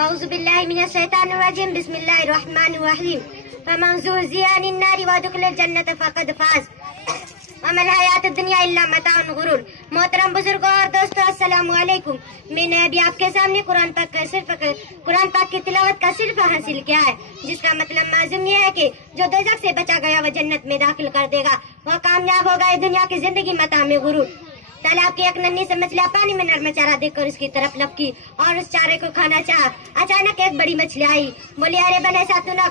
أعوذ بالله من الشيطان الرجيم بسم الله الرحمن الرحيم فمن زحزح عن النار وأدخل الجنة فقد فاز وما الحیات الدنیا الا متاع الغرور۔ محترم بزرگوں اور دوستوں السلام علیکم۔ میں نے ابھی آپ کے سامنے قرآن پاک کی تلاوت کا صرف حاصل کیا ہے، جس کا مطلب معلوم یہ ہے کہ جو دوزخ سے بچا گیا وہ جنت میں داخل کر دے گا، وہ کامیاب ہوگا اس دنیا کی زندگی متاع میں غرور۔ تالاب کی ایک ننھی سے مچھلیاں پانی میں نرم چارہ دیکھ کر اس کی طرف لپکی اور اس چارے کو کھانا چاہا۔ اچانک ایک بڑی مچھلی آئی، بولی ارے بن ایسا تو نہ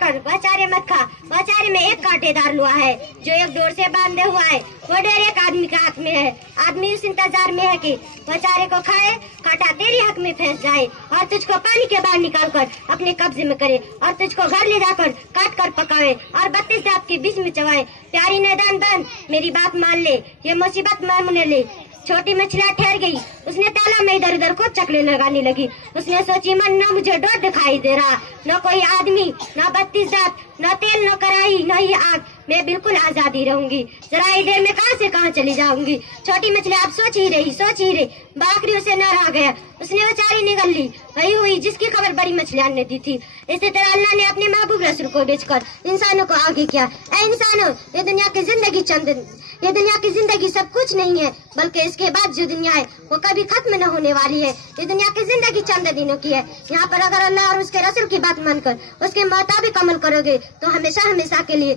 کر، وہ چارے مت کھا، وہ چارے میں ایک کانٹے دار لوہا ہے جو ایک ڈور سے باندھے ہوا ہے، وہ ڈور ایک آدمی کے ہاتھ میں ہے۔ آدمی اس انتظار میں ہے کہ وہ چارے کو کھائے، کانٹا تیری حق میں پھنس جائے اور تجھ کو پانی کے باہر نکال کر اپنے قبضے میں کرے اور تجھ کو گھر لے جا کر کاٹ کر پکاوے اور 32 دانت کے بیچ میں چبائے۔ پیاری نیدان بند، میری بات مان لے، یہ مصیبت میں لے۔ چھوٹی مچھلیاں ٹھہر گئی، اس نے تالاب میں ادھر ادھر خود چکرے لگانے لگی۔ اس نے سوچی من نہ مجھے ڈور دکھائی دے رہا، نہ کوئی آدمی، نہ 32 دانت، نہ تیل، نہ کڑاہی، نہ ہی آگ، میں بالکل آزادی رہوں گی، ذرا ہی دیر میں کہاں سے کہاں چلی جاؤں گی۔ چھوٹی مچھلی اب سوچ ہی رہی، باخری اسے نہ رہا گیا، اس نے وہ چاری نگل لی، وہی ہوئی جس کی خبر بڑی مچھلیاں نے دی تھی۔ اسی طرح اللہ نے اپنے محبوب رسول کو بیچ کر انسانوں کو آگے کیا۔ اے انسانوں، یہ دنیا کی زندگی سب کچھ نہیں ہے، بلکہ اس کے بعد جو دنیا ہے وہ کبھی ختم نہ ہونے والی ہے۔ یہ دنیا کی زندگی چند دنوں کی ہے، یہاں پر اگر اللہ اور اس کے رسول کی بات مان کر اس کے مطابق عمل کرو گے تو ہمیشہ کے لیے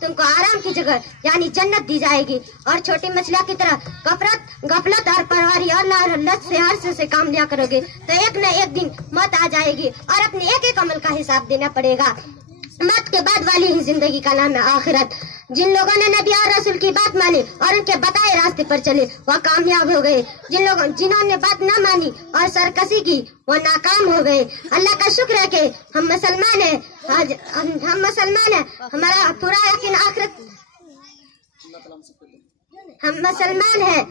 تم کو آرام کی جگہ یعنی جنت دی جائے گی۔ اور چھوٹی مچھلیاں کی طرح غفلت اور پرواری اور لالچ سے ہر سے کام لیا کرو گے تو ایک نہ ایک دن موت آ جائے گی اور اپنے ایک ایک عمل کا حساب دینا پڑے گا۔ موت کے بعد والی ہی زندگی کا نام ہے آخرت۔ جن لوگوں نے نبی اور رسول کی بات مانی اور ان کے بتائے راستے پر چلے وہ کامیاب ہو گئے، جنہوں نے بات نہ مانی اور سرکشی کی وہ ناکام ہو گئے۔ اللہ کا شکر ہے کہ ہم مسلمان ہیں، ہمارا پورا یقین آخرت، ہم مسلمان ہیں،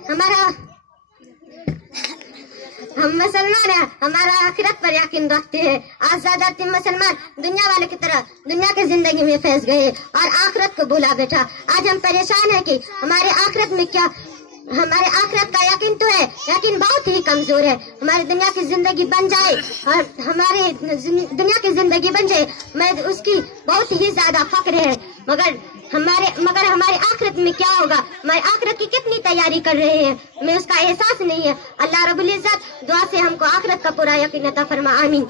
ہمارا آخرت پر یقین رکھتے ہیں۔ آج زیادہ تر مسلمان دنیا والے کی طرح دنیا کی زندگی میں پھنس گئے اور آخرت کو بھولا بیٹھا۔ آج ہم پریشان ہیں کہ ہمارے آخرت کا یقین تو ہے، یقین بہت ہی کمزور ہے۔ ہماری دنیا کی زندگی بن جائے میں اس کی بہت ہی زیادہ فخر ہے، مگر ہمارے آخرت میں کیا ہوگا، ہماری آخرت کی کتنی تیاری کر رہے ہیں ہمیں اس کا احساس نہیں ہے۔ اللہ رب العزت دعا سے ہم کو آخرت کا پورا یقین عطا فرما، آمین۔